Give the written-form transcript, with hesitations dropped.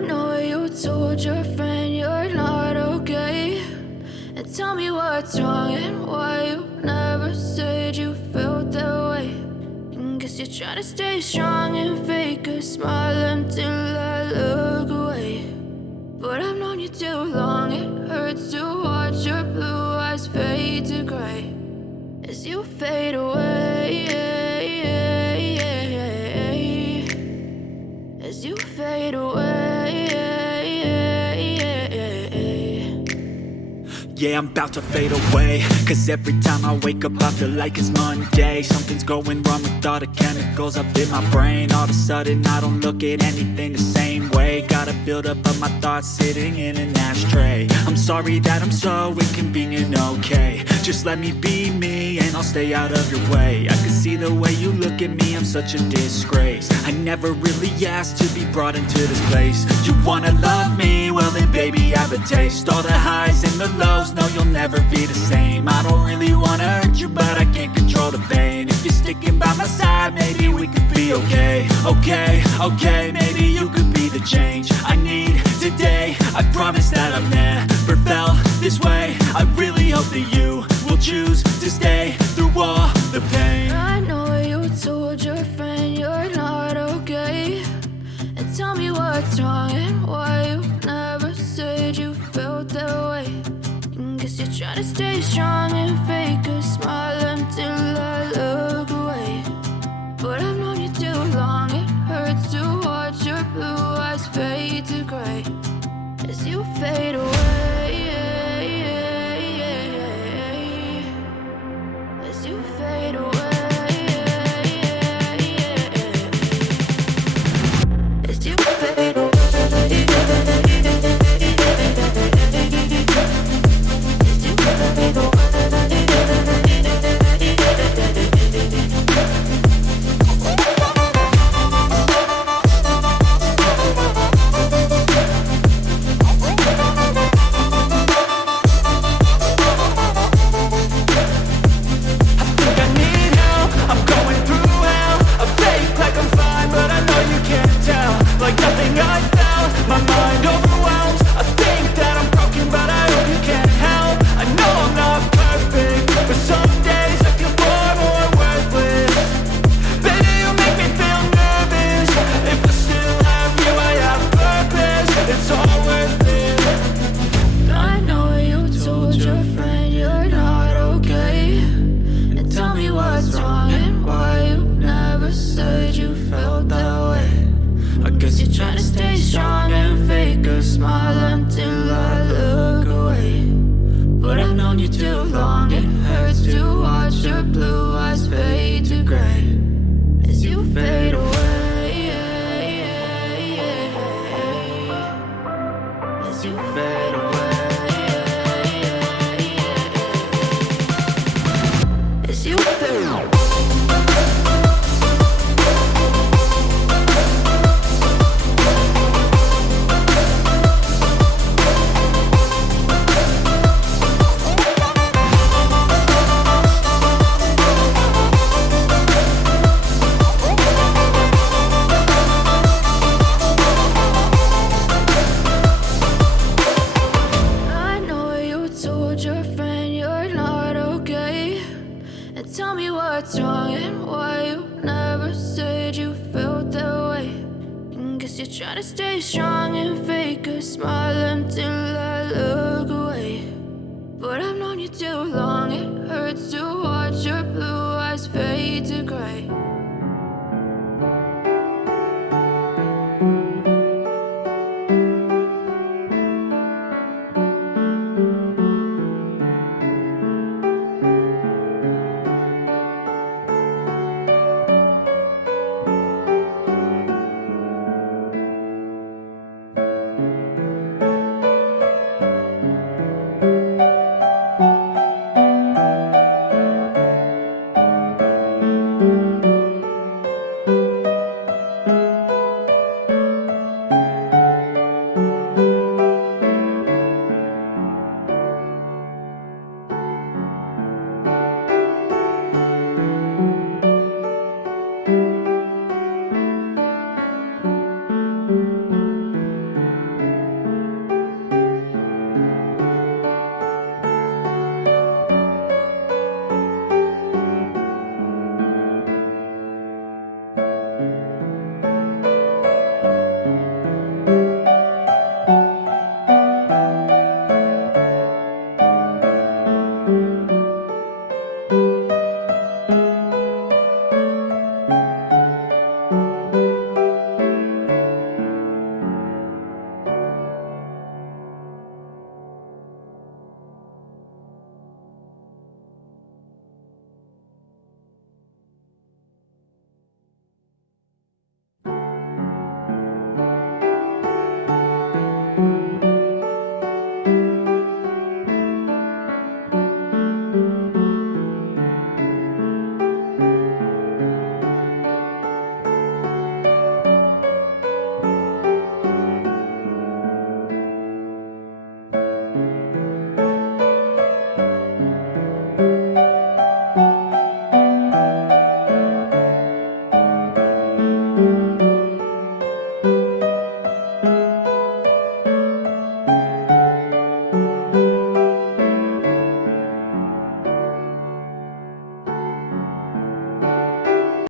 I know you told your friend you're not okay, and tell me what's wrong and why you never said you felt that way. And guess you're trying to stay strong and fake a smile until I look away. But I've known you too long, it hurts to watch your blue eyes fade to gray as you fade away, as you fade away. Yeah, I'm about to fade away, cause every time I wake up I feel like it's Monday. Something's going wrong with all the chemicals up in my brain. All of a sudden I don't look at anything the same way. Got a buildup of my thoughts sitting in an ashtray. I'm sorry that I'm so inconvenient, okay. Just let me be me and I'll stay out of your way. I can see the way you look at me, I'm such a disgrace. I never really asked to be brought into this place. You wanna love me? Well then baby I have a taste. All the highs and the lows, no you'll never be the same. I don't really wanna hurt you but I can't control the pain. If you're sticking by my side maybe we could be okay. okay, okay, maybe you could be the change I need today. I promise that I've never felt this way. I really hope that you will choose to stay through all the pain. I know you told your friend you're not okay, and tell me what's wrong and why you never said you felt that way. And guess you're trying to stay strong and fake a smile until I look away. But I've known you too long, it hurts to watch your blue eyes fade to gray as you fade away. As you fade away. As you fade away. As you fade away. Too long, it hurts to watch your blue eyes fade to gray.